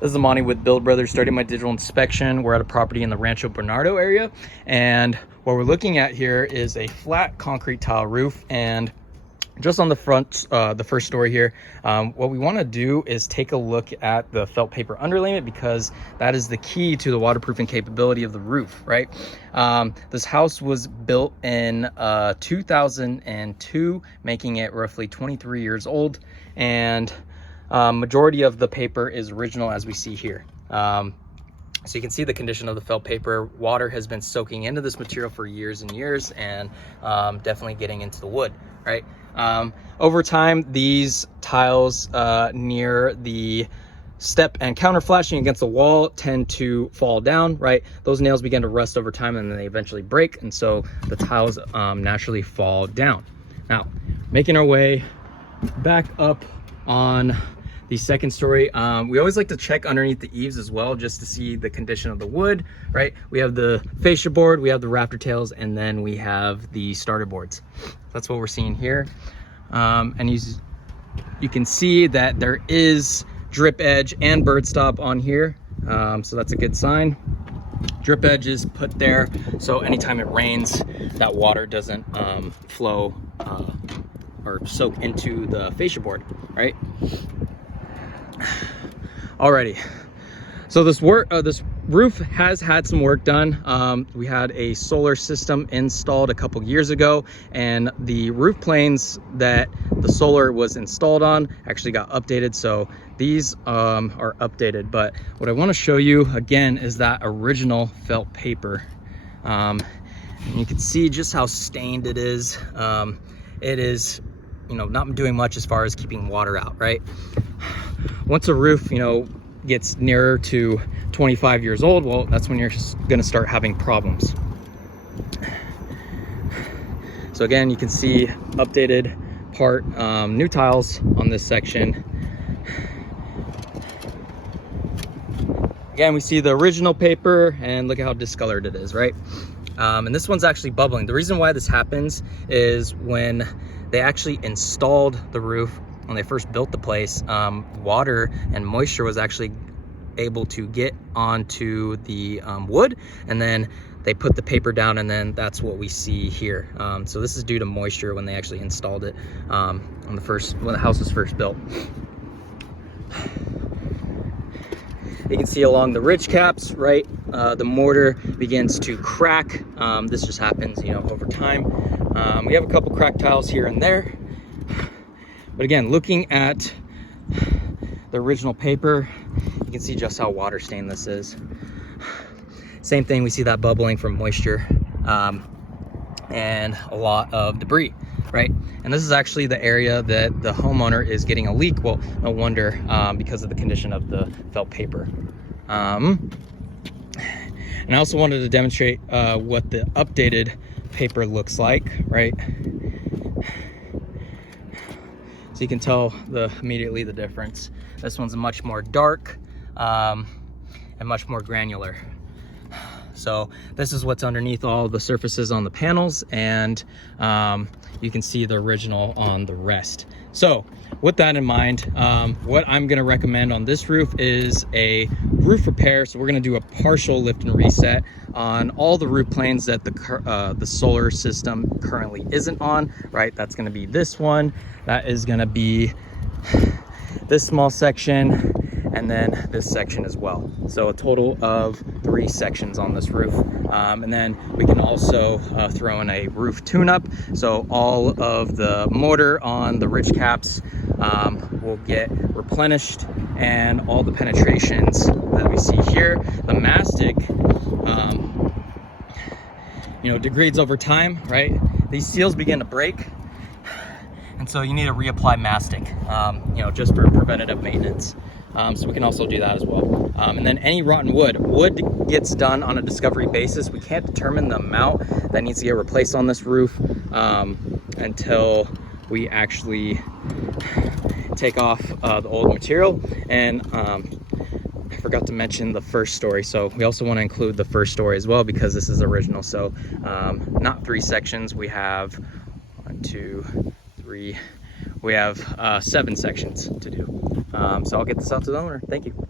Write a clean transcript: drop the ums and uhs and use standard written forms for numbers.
This is Amani with Build Brothers, starting my digital inspection. We're at a property in the Rancho Bernardo area, and what we're looking at here is a flat concrete tile roof. And just on the front, the first story here, what we want to do is take a look at the felt paper underlayment, because that is the key to the waterproofing capability of the roof, right? This house was built in 2002, making it roughly 23 years old, and majority of the paper is original, as we see here. So you can see the condition of the felt paper. Water has been soaking into this material for years and years, and definitely getting into the wood, right? Over time, these tiles near the step and counter flashing against the wall tend to fall down, right? Those nails begin to rust over time, and then they eventually break, and so the tiles naturally fall down. Now, making our way back up on the second story, we always like to check underneath the eaves as well, just to see the condition of the wood, right? We have the fascia board, we have the rafter tails, and then we have the starter boards. That's what we're seeing here. And you can see that there is drip edge and bird stop on here, so that's a good sign. Drip edge is put there so anytime it rains, that water doesn't flow or soak into the fascia board, right? Alrighty, so this roof has had some work done. We had a solar system installed a couple years ago, and the roof planes that the solar was installed on actually got updated, so these are updated. But what I want to show you again is that original felt paper. And you can see just how stained it is. It is, not doing much as far as keeping water out, right? Once a roof, gets nearer to 25 years old, well, that's when you're going to start having problems. So again, you can see updated part, new tiles on this section. Again, we see the original paper, and look at how discolored it is, right? And this one's actually bubbling. The reason why this happens is when they actually installed the roof, when they first built the place, water and moisture was actually able to get onto the wood, and then they put the paper down, and then that's what we see here. So this is due to moisture when they actually installed it when the house was first built. You can see along the ridge caps, right, the mortar begins to crack. This just happens, over time. We have a couple cracked tiles here and there. But again, looking at the original paper, you can see just how water stained this is. Same thing, we see that bubbling from moisture and a lot of debris, right? And this is actually the area that the homeowner is getting a leak. Well, no wonder, because of the condition of the felt paper. And I also wanted to demonstrate what the updated paper looks like, right? So you can tell immediately the difference. This one's much more dark and much more granular. So this is what's underneath all the surfaces on the panels, and you can see the original on the rest. So with that in mind, what I'm gonna recommend on this roof is a roof repair. So we're gonna do a partial lift and reset on all the roof planes that the solar system currently isn't on, right? That's gonna be this one, that is gonna be this small section, and then this section as well. So a total of 3 sections on this roof. And then we can also throw in a roof tune-up. So all of the mortar on the ridge caps will get replenished, and all the penetrations that we see here. The mastic, degrades over time, right? These seals begin to break, and so you need to reapply mastic, just for preventative maintenance. So we can also do that as well. And then any rotten wood gets done on a discovery basis. We can't determine the amount that needs to get replaced on this roof until we actually take off the old material. And I forgot to mention the first story, so we also want to include the first story as well, because this is original. So not 3 sections, we have 1, 2, 3, we have 7 sections to do. So I'll get this out to the owner. Thank you.